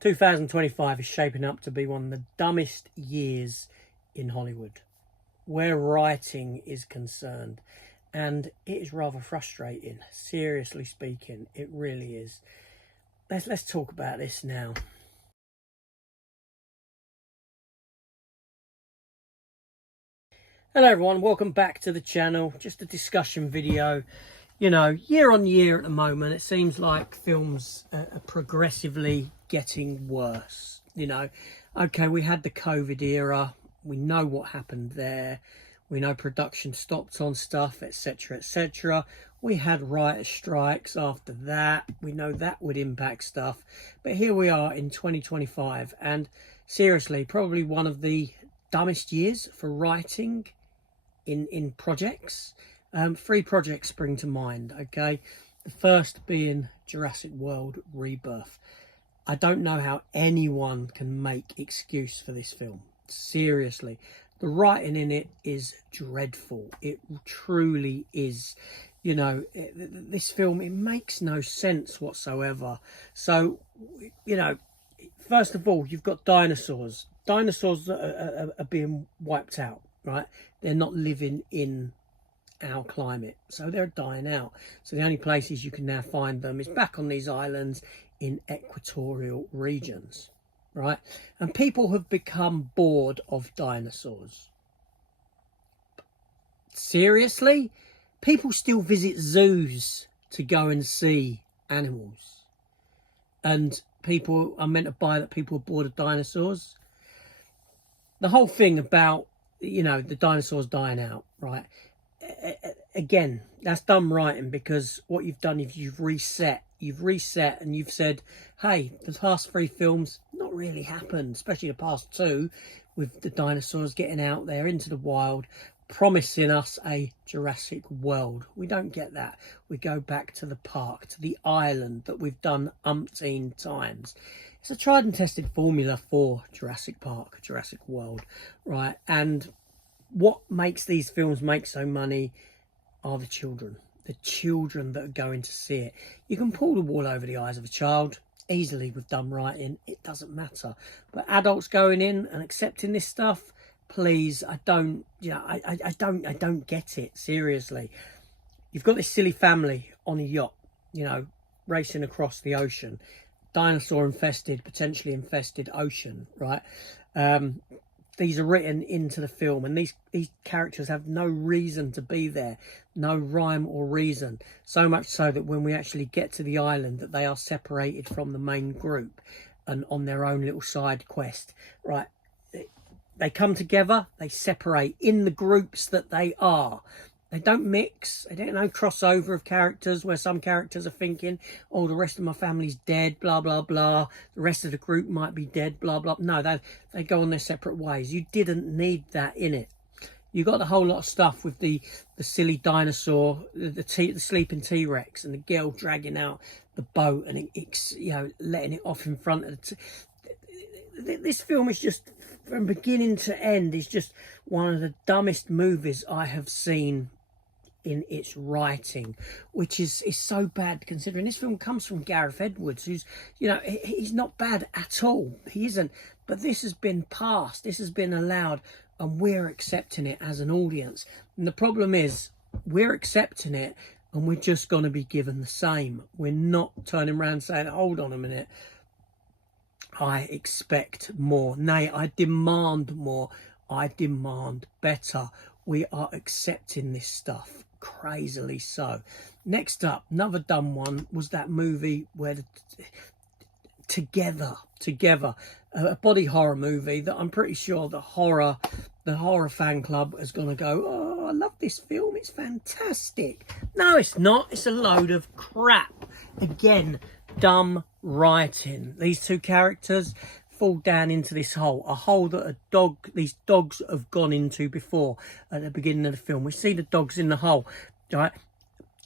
2025 is shaping up to be one of the dumbest years in Hollywood, where writing is concerned. And it is rather frustrating, seriously speaking. It really is. Let's talk about this now. Hello everyone, welcome back to the channel. Just a discussion video. You know, year on year at the moment, it seems like films are progressively getting worse. You know, okay, we had the COVID era. We know what happened there. We know production stopped on stuff, etc., etc. We had writer strikes after that. We know that would impact stuff. But here we are in 2025, and seriously, probably one of the dumbest years for writing in projects. 3 projects spring to mind, okay? The first being Jurassic World Rebirth. I don't know how anyone can make excuse for this film. Seriously. The writing in it is dreadful. It truly is. You know, this film, it makes no sense whatsoever. So, you know, first of all, you've got dinosaurs. Dinosaurs are being wiped out, right? They're not living in our climate, so they're dying out. So the only places you can now find them is back on these islands in equatorial regions, right? And people have become bored of dinosaurs. Seriously? People still visit zoos to go and see animals, and people are meant to buy that people are bored of dinosaurs. The whole thing about, you know, the dinosaurs dying out, right? Again, that's dumb writing, because what you've done is you've reset and you've said, hey, the past 3 films not really happened, especially the past 2, with the dinosaurs getting out there into the wild, promising us a Jurassic World. We don't get that. We go back to the park, to the island that we've done umpteen times. It's a tried and tested formula for Jurassic Park, Jurassic World, right? And what makes these films make so money are the children that are going to see it. You can pull the wool over the eyes of a child easily with dumb writing. It doesn't matter. But adults going in and accepting this stuff, please, I don't get it. Seriously. You've got this silly family on a yacht, you know, racing across the ocean. Dinosaur infested, potentially infested ocean, right? These are written into the film, and these characters have no reason to be there, no rhyme or reason. So much so that when we actually get to the island, that they are separated from the main group and on their own little side quest, right? They come together, they separate in the groups that they are. They don't mix. They don't know crossover of characters where some characters are thinking, oh, the rest of my family's dead, blah, blah, blah. The rest of the group might be dead, blah, blah. No, they go on their separate ways. You didn't need that in it. You got a whole lot of stuff with the silly dinosaur, the sleeping T-Rex, and the girl dragging out the boat and it's, you know, letting it off in front of this film is just, from beginning to end, is just one of the dumbest movies I have seen in its writing, which is so bad considering this film comes from Gareth Edwards, who's, you know, he's not bad at all. He isn't. But this has been passed. This has been allowed, and we're accepting it as an audience. And the problem is, we're accepting it, and we're just going to be given the same. We're not turning around saying, hold on a minute, I expect more. Nay, I demand more. I demand better. We are accepting this stuff, crazily so. Next up, another dumb one was that movie where Together, a body horror movie that I'm pretty sure the horror fan club is going to go, oh, I love this film, it's fantastic. No, it's not. It's a load of crap. Again, dumb writing. These 2 characters fall down into this hole, a hole that these dogs have gone into before at the beginning of the film. We see the dogs in the hole, right?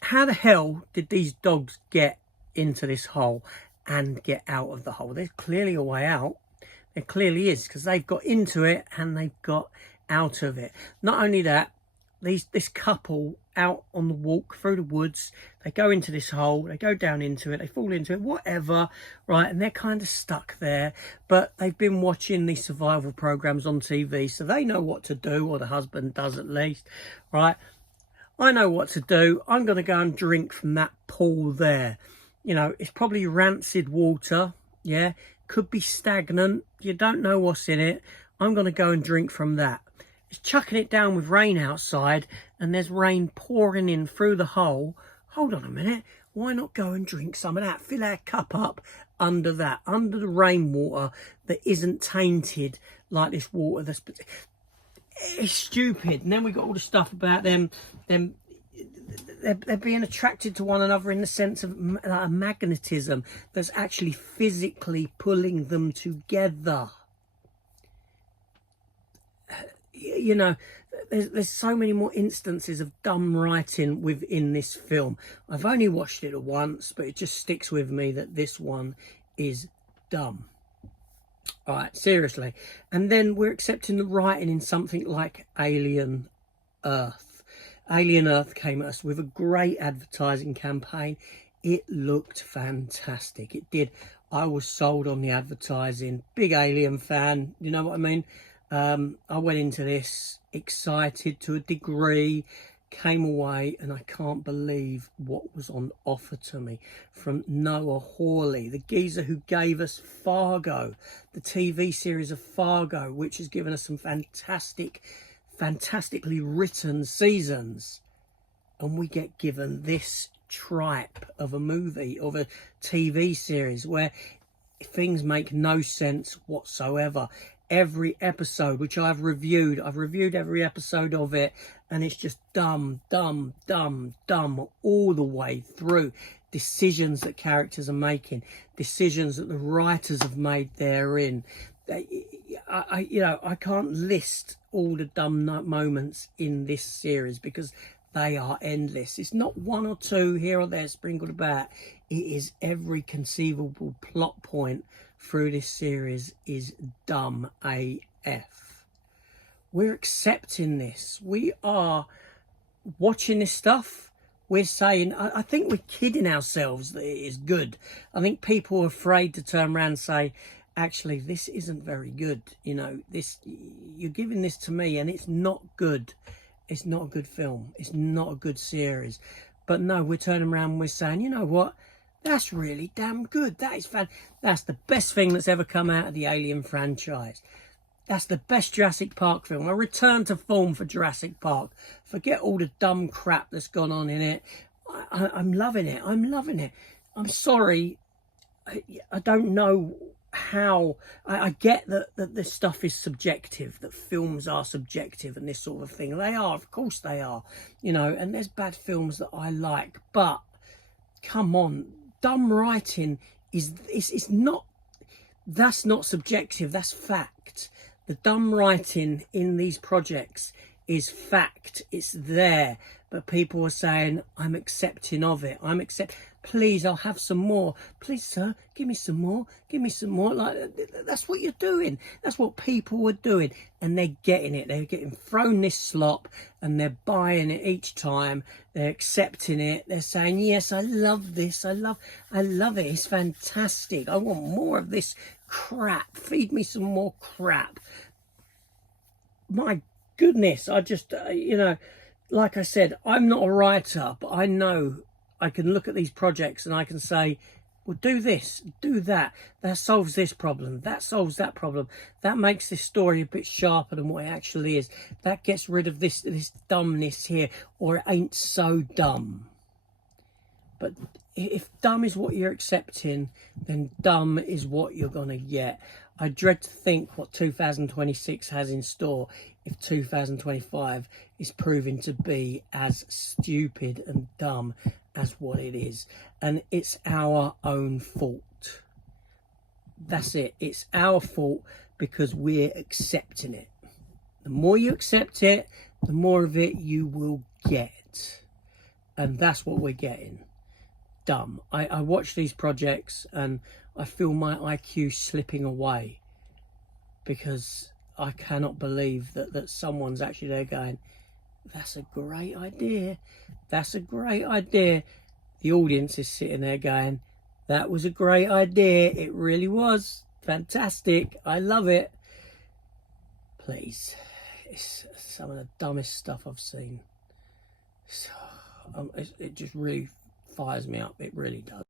How the hell did these dogs get into this hole and get out of the hole? There's clearly a way out. There clearly is, because they've got into it and they've got out of it. Not only that, this couple out on the walk through the woods. They go into this hole, they go down into it, they fall into it, whatever, right? And they're kind of stuck there, but they've been watching these survival programs on TV, so they know what to do, or the husband does at least, right? I know what to do. I'm going to go and drink from that pool there. You know, it's probably rancid water, yeah? Could be stagnant. You don't know what's in it. I'm going to go and drink from that. It's chucking it down with rain outside, and there's rain pouring in through the hole. Hold on a minute. Why not go and drink some of that? Fill our cup up under that, under the rainwater that isn't tainted like this water that's... It's stupid. And then we got all the stuff about them they're being attracted to one another in the sense of a magnetism that's actually physically pulling them together. You know, there's so many more instances of dumb writing within this film. I've only watched it once, but it just sticks with me that this one is dumb. All right, seriously. And then we're accepting the writing in something like Alien Earth. Alien Earth came at us with a great advertising campaign. It looked fantastic. It did. I was sold on the advertising. Big Alien fan, you know what I mean? I went into this excited to a degree, came away, and I can't believe what was on offer to me from Noah Hawley, the geezer who gave us Fargo, the TV series of Fargo, which has given us some fantastically written seasons. And we get given this tripe of a movie, of a TV series where things make no sense whatsoever. Every episode, which I've reviewed every episode of it, and it's just dumb all the way through. Decisions that characters are making, decisions that the writers have made therein. I can't list all the dumb moments in this series because they are endless. It's not one or two here or there sprinkled about. It is every conceivable plot point through this series is dumb AF. We're accepting this. We are watching this stuff. We're saying, I think we're kidding ourselves that it is good. I think people are afraid to turn around and say, actually, this isn't very good. You know, this, you're giving this to me and it's not good. It's not a good film. It's not a good series. But no, we're turning around and we're saying, you know what? That's really damn good. That is that's the best thing that's ever come out of the Alien franchise. That's the best Jurassic Park film. A return to form for Jurassic Park. Forget all the dumb crap that's gone on in it. I'm loving it. I'm loving it. I'm sorry. I don't know how. I get that this stuff is subjective, that films are subjective and this sort of thing. They are. Of course they are. You know, and there's bad films that I like. But, come on. Dumb writing is not, that's not subjective, that's fact. The dumb writing in these projects is fact, it's there, but people are saying, I'm accepting of it, please, I'll have some more, please sir, give me some more, like, that's what you're doing, that's what people are doing, and they're getting it, they're getting thrown this slop, and they're buying it each time, they're accepting it, they're saying, yes, I love this, I love it, it's fantastic, I want more of this crap, feed me some more crap. My goodness, I just, you know, like I said, I'm not a writer, but I know I can look at these projects and I can say, well, do this, do that. That solves this problem. That solves that problem. That makes this story a bit sharper than what it actually is. That gets rid of this dumbness here, or it ain't so dumb. But if dumb is what you're accepting, then dumb is what you're going to get. I dread to think what 2026 has in store if 2025 is proving to be as stupid and dumb as what it is. And it's our own fault. That's it. It's our fault because we're accepting it. The more you accept it, the more of it you will get. And that's what we're getting. Dumb. I watch these projects and I feel my IQ slipping away because I cannot believe that someone's actually there going, That's a great idea. That's a great idea. The audience is sitting there going, that was a great idea. It really was. Fantastic. I love it. Please. It's some of the dumbest stuff I've seen. It just really fires me up. It really does.